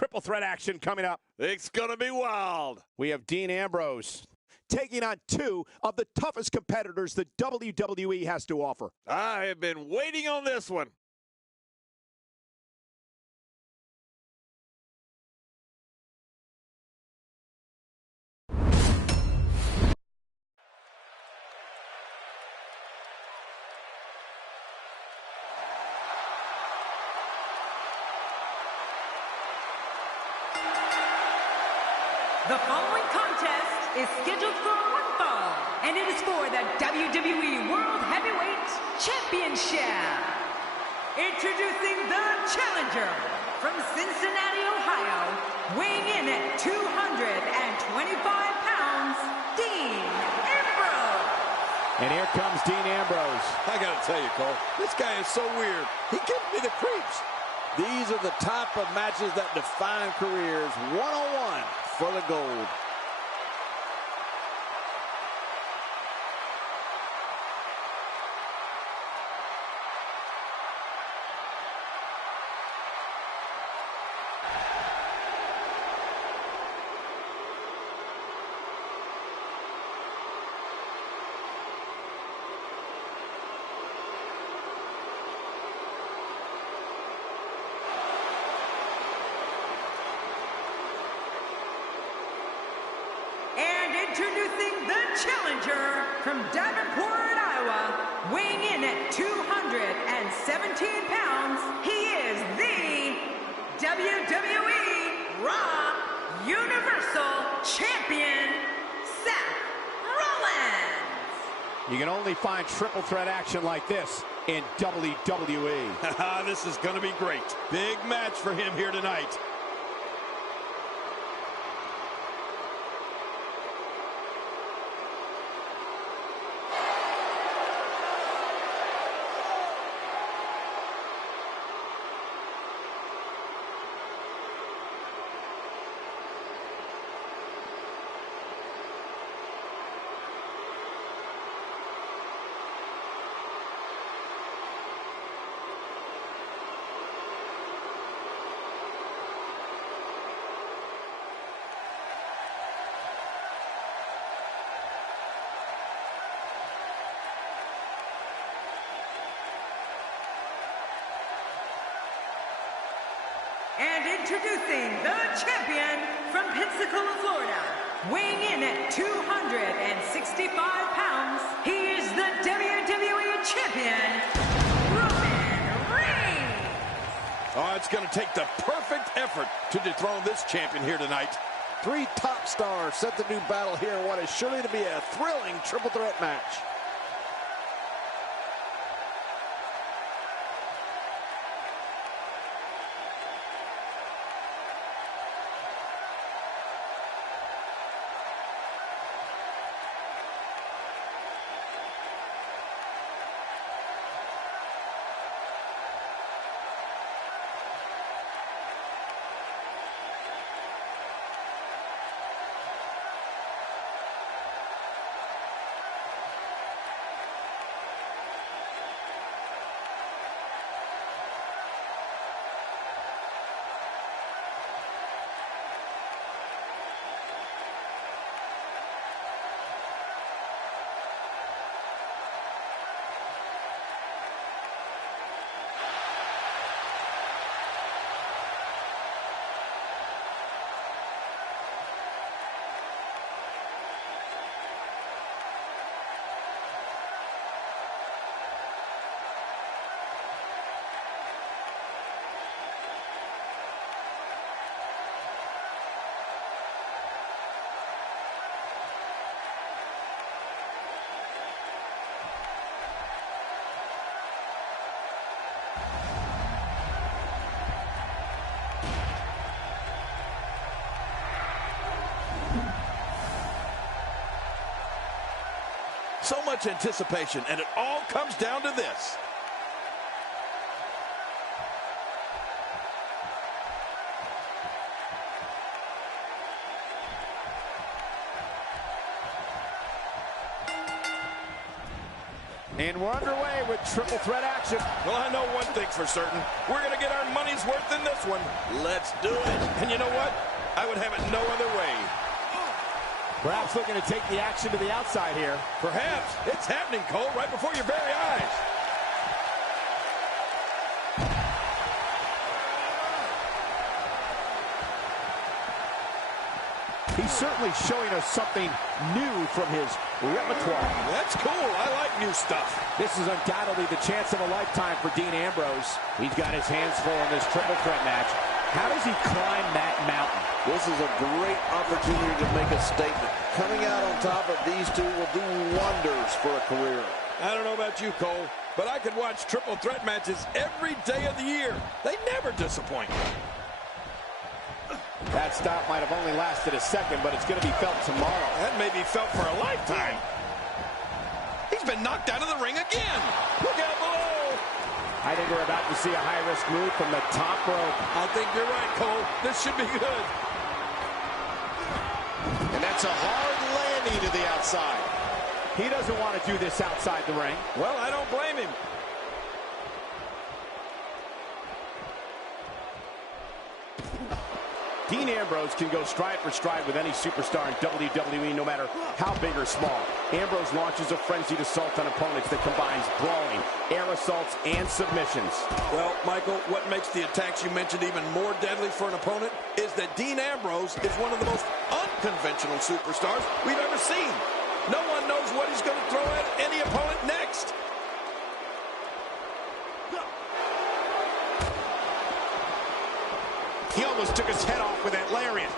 triple threat action coming up. It's going to be wild. We have Dean Ambrose taking on two of the toughest competitors the WWE has to offer. I have been waiting on this one. The following contest is scheduled for one fall, and it is for the WWE World Heavyweight Championship. Introducing the challenger from Cincinnati, Ohio, weighing in at 225 pounds, Dean Ambrose. And here comes Dean Ambrose. I got to tell you, Cole, this guy is so weird. He gives me the creeps. These are the type of matches that define careers. One-on-one for the gold. Introducing the challenger from Davenport, Iowa, weighing in at 217 pounds, he is the WWE Raw Universal Champion, Seth Rolins. You can only find triple threat action like this in WWE. This is going to be great. Big match for him here tonight. And introducing the champion from Pensacola, Florida, weighing in at 265 pounds, he is the WWE Champion, Roman Reigns. Oh, it's going to take the perfect effort to dethrone this champion here tonight. Three top stars set the new battle here in what is surely to be a thrilling triple threat match. So much anticipation, and it all comes down to this. And we're underway with triple threat action. Well, I know one thing for certain. We're going to get our money's worth in this one. Let's do it. And you know what? I would have it no other way. Perhaps looking to take the action to the outside here. Perhaps. It's happening, Cole, right before your very eyes. He's certainly showing us something new from his repertoire. That's cool. I like new stuff. This is undoubtedly the chance of a lifetime for Dean Ambrose. He's got his hands full in this triple threat match. How does he climb that mountain? This is a great opportunity to make a statement. Coming out on top of these two will do wonders for a career. I don't know about you, Cole, but I could watch triple threat matches every day of the year. They never disappoint. That stop might have only lasted a second, but it's going to be felt tomorrow. That may be felt for a lifetime. He's been knocked out of the ring again. Look out below. I think we're about to see a high-risk move from the top rope. I think you're right, Cole. This should be good. And that's a hard landing to the outside. He doesn't want to do this outside the ring. Well, I don't blame him. Dean Ambrose can go stride for stride with any superstar in WWE, no matter how big or small. Ambrose launches a frenzied assault on opponents that combines brawling, air assaults, and submissions. Well, Michael, what makes the attacks you mentioned even more deadly for an opponent is that Dean Ambrose is one of the most unconventional superstars we've ever seen. No one knows what he's going to throw at any opponent next. He almost took his head off with that lariat.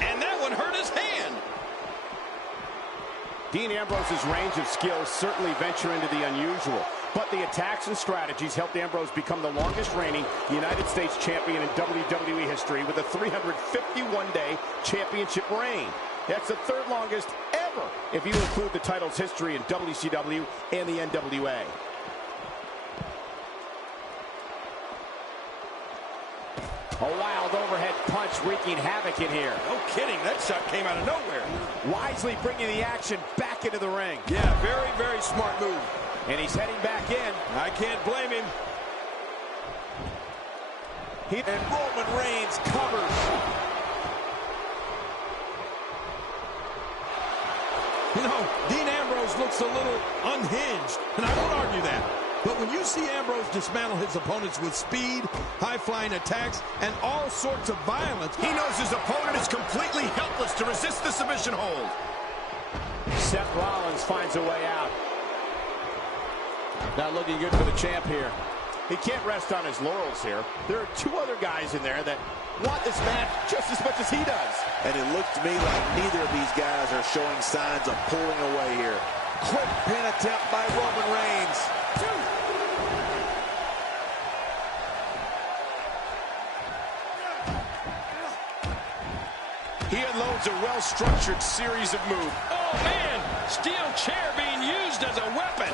And that one hurt his hand. Dean Ambrose's range of skills certainly venture into the unusual, but the attacks and strategies helped Ambrose become the longest reigning United States champion in WWE history with a 351-day championship reign. That's the third longest ever if you include the title's history in WCW and the NWA. A wild overhead punch wreaking havoc in here. No kidding, that shot came out of nowhere. Wisely bringing the action back into the ring. Yeah, very, very smart move. And he's heading back in. I can't blame him. And Roman Reigns covers. You know, Dean Ambrose looks a little unhinged, and I won't argue that. But when you see Ambrose dismantle his opponents with speed, high-flying attacks, and all sorts of violence, he knows his opponent is completely helpless to resist the submission hold. Seth Rollins finds a way out. Not looking good for the champ here. He can't rest on his laurels here. There are two other guys in there that want this match just as much as he does. And it looked to me like neither of these guys are showing signs of pulling away here. Quick pin attempt by Roman Reigns. He unloads a well-structured series of moves. oh man, steel chair being used as a weapon.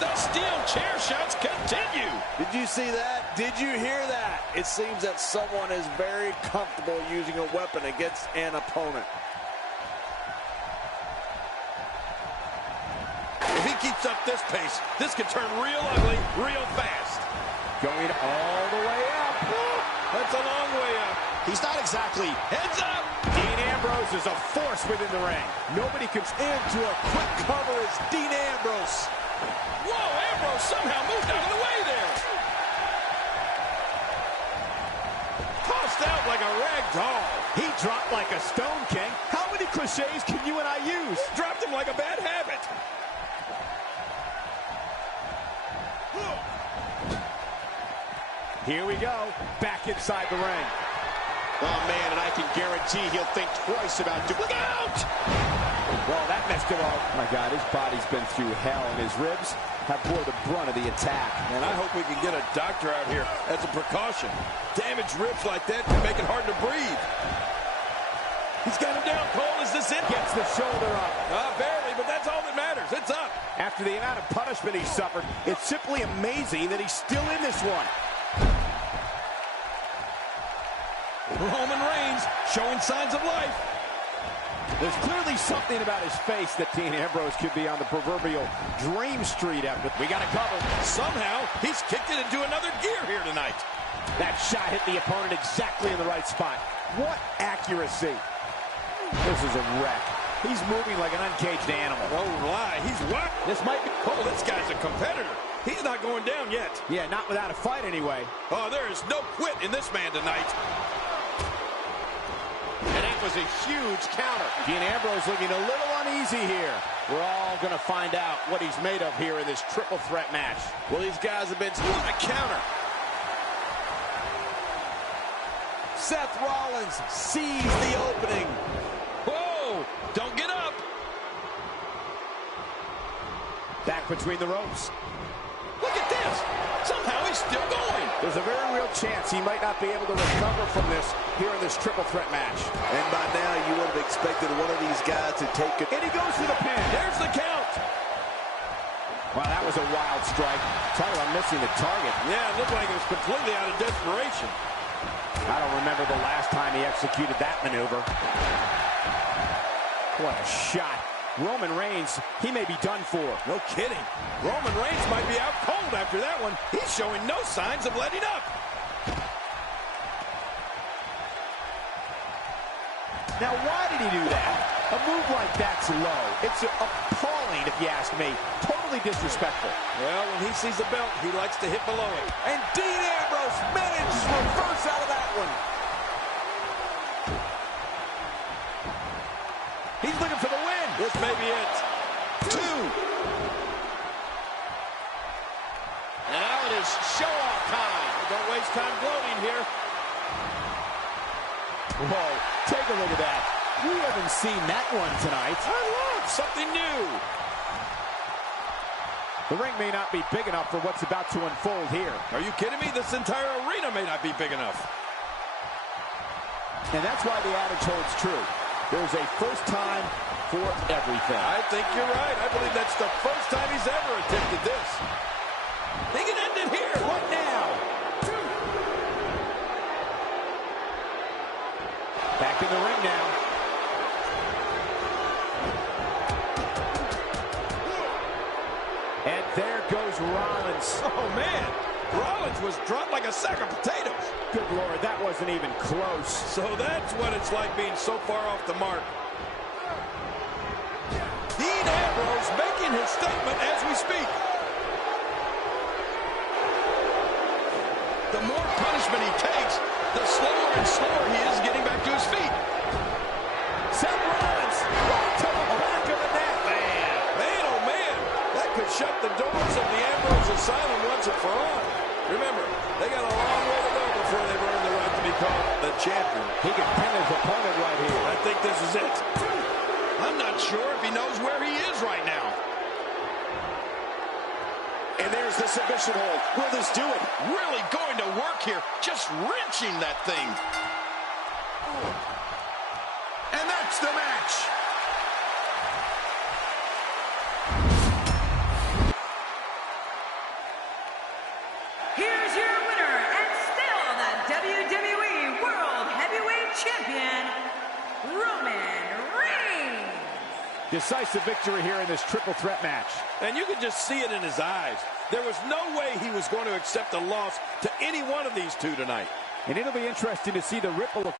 The steel chair shots continue. Did you see that? Did you hear that? It seems that someone is very comfortable using a weapon against an opponent. If he keeps up this pace, this could turn real ugly real fast. Going all the way up. That's a long way up. He's not exactly. Heads up. Dean Ambrose is a force within the ring. Nobody can Into a quick cover is Dean Ambrose. Whoa, Ambrose somehow moved out of the way there. Tossed out like a rag doll. He dropped like a stone king. How many cliches can you and I use? Dropped him like a bad habit. Here we go, back inside the ring. Oh, man, and I can guarantee he'll think twice about doing. Look out! Well, that messed him up. Oh my God, his body's been through hell, and his ribs have bore the brunt of the attack. And I hope we can get a doctor out here as a precaution. Damaged ribs like that can make it hard to breathe. He's got him down, Cole. Is this it? Gets the shoulder up. Barely, but that's all that matters. It's up. After after the amount of punishment he suffered, it's simply amazing that he's still in this one. Roman Reigns showing signs of life. There's clearly something about his face that Dean Ambrose could be on the proverbial dream street after. We got to cover. Somehow, he's kicked it into another gear here tonight. That shot hit the opponent exactly in the right spot. What accuracy. This is a wreck. He's moving like an uncaged animal. Oh, lie. He's what? This might be... Oh, this guy's a competitor. He's not going down yet. Yeah, not without a fight anyway. Oh, there is no quit in this man tonight. And that was a huge counter. Dean Ambrose looking a little uneasy here. We're all going to find out what he's made of here in this triple threat match. Well, these guys have been... What a counter. Seth Rollins sees the opening. Whoa! Don't get up. Back between the ropes. Look at this. Somehow he's still going. There's a very real chance he might not be able to recover from this here in this triple threat match. And by now, you would have expected one of these guys to take it. And he goes for the pin. There's the count. Wow, that was a wild strike. Talk about missing the target. Yeah, it looked like it was completely out of desperation. I don't remember the last time he executed that maneuver. What a shot. Roman Reigns, he may be done for. No kidding. Roman Reigns might be out cold after that one. He's showing no signs of letting up. Now, why did he do that? A move like that's low. It's appalling, if you ask me. Totally disrespectful. Well, when he sees the belt, he likes to hit below it. And Dean Ambrose manages to reverse out of that one. He's looking for the win. This may be it. 2. Now it is show-off time. Don't waste time gloating here. Whoa, take a look at that. We haven't seen that one tonight. I love something new. The ring may not be big enough for what's about to unfold here. Are you kidding me? This entire arena may not be big enough. And that's why the adage holds true. There's a first time for everything. I think you're right. I believe that's the first time he's ever attempted this. He can end it here. What now? Back in the ring now. And there goes Rolins. Oh, man. Rollins was dropped like a sack of potatoes. Good Lord, that wasn't even close. So that's what it's like being so far off the mark. Dean Ambrose making his statement as we speak. The more punishment he takes, the slower and slower he is getting back to his feet. Seth Rollins, right to the back of the neck. Man, oh man, that could shut the doors of the Ambrose Asylum once and for all. Remember, they got a long way to go before they've earned the right to be called the champion. He can pin his opponent right here. I think this is it. I'm not sure if he knows where he is right now. And there's the submission hold. Will this do it? Really going to work here. Just wrenching that thing. And that's the match. Here's your winner and still the WWE World Heavyweight Champion, Roman Reigns. Decisive victory here in this triple threat match. And you could just see it in his eyes. There was no way he was going to accept a loss to any one of these two tonight. And it'll be interesting to see the ripple